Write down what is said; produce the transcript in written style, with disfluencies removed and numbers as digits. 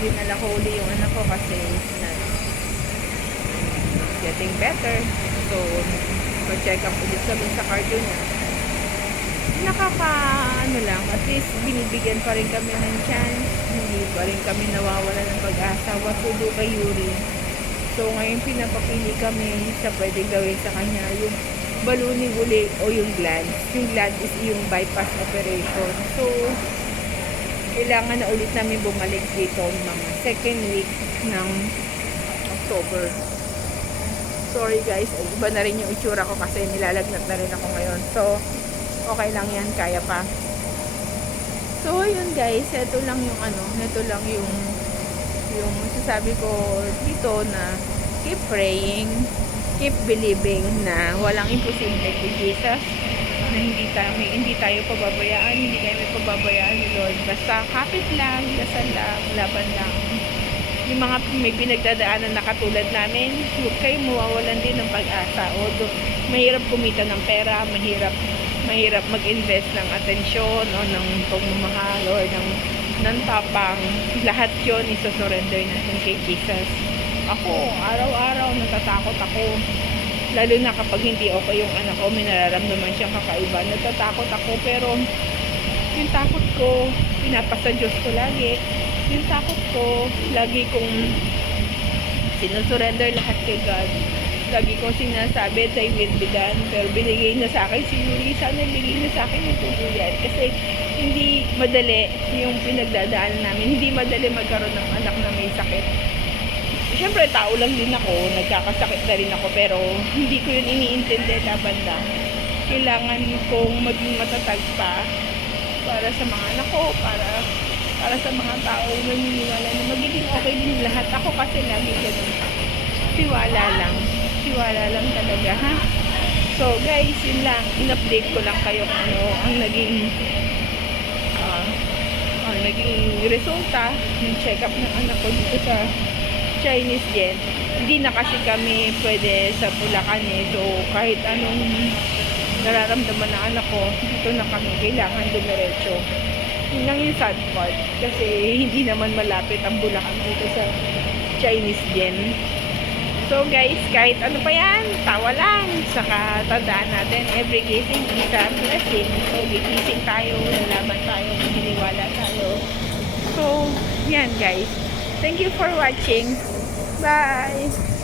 dinala ko uli yung anak ko kasi getting better. So, check up ulit kami sa cardio niya. Ano lang, at least binibigyan pa rin kami ng chance. Hindi pa rin kami nawawala ng pag-asa. What to do kay Yuri? So, ngayon pinapapili kami sa pwede gawin sa kanya. Yung ballooning uli o yung gland. Yung gland is yung bypass operation. So, kailangan na ulit namin bumalik dito mga second week ng October. Sorry guys, iba na rin yung itsura ko kasi nilalagnat na rin ako ngayon. So, okay lang yan, kaya pa. So, yun guys, ito lang yung ito lang yung sasabi ko dito na keep praying, keep believing na walang imposible kay Jesus, na hindi tayo pababayaan, hindi kami pababayaan ni Lord. Basta kapit lang, dasal lang, laban lang. Yung mga may pinagdadaanan na katulad namin, huwag kayo mawawalan din ng pag-asa. Mahirap kumita ng pera, mahirap mag-invest ng atensyon o ng pagmamahal o ng tapang. Lahat yun isusurrender natin kay Jesus. Ako, araw-araw natatakot ako. Lalo na kapag hindi okay yung anak ko, may nararamdaman siyang kakaiba. Natatakot ako, pero yung takot ko, pinapasa Diyos ko lagi. Yung takot ko, lagi kong sinusurrender lahat kay God. Lagi kong sinasabi, thy will be done. Pero binigay na sa akin si Yuri. Sana ibigay na sa akin yung tuluyan. Kasi hindi madali yung pinagdadaanan namin. Hindi madali magkaroon ng anak na may sakit. Siyempre, tao lang din ako. Nagkakasakit na rin ako. Pero hindi ko yun iniintindi na banda. Kailangan kong maging matatag pa para sa mga anak ko, para sa mga tao naniniwala na magiging okay din lahat. Ako kasi lagi ganun. Tiwala lang talaga, ha? So guys, yun lang, in-update ko lang kayo kung ano ang naging resulta ng check-up ng anak ko dito sa Chinese Gen. Hindi na kasi kami pwede sa Bulacan so kahit anong nararamdaman ng anak ko, dito na kami kailangan dumiretso. Yun lang yung sad part kasi hindi naman malapit ang Bulacan dito sa Chinese Gen. So guys, kahit ano pa yan, tawa lang. Saka tandaan natin, every gising is a blessing. So gigising tayo, lalaban tayo, maniniwala tayo. So, yan guys. Thank you for watching. Bye!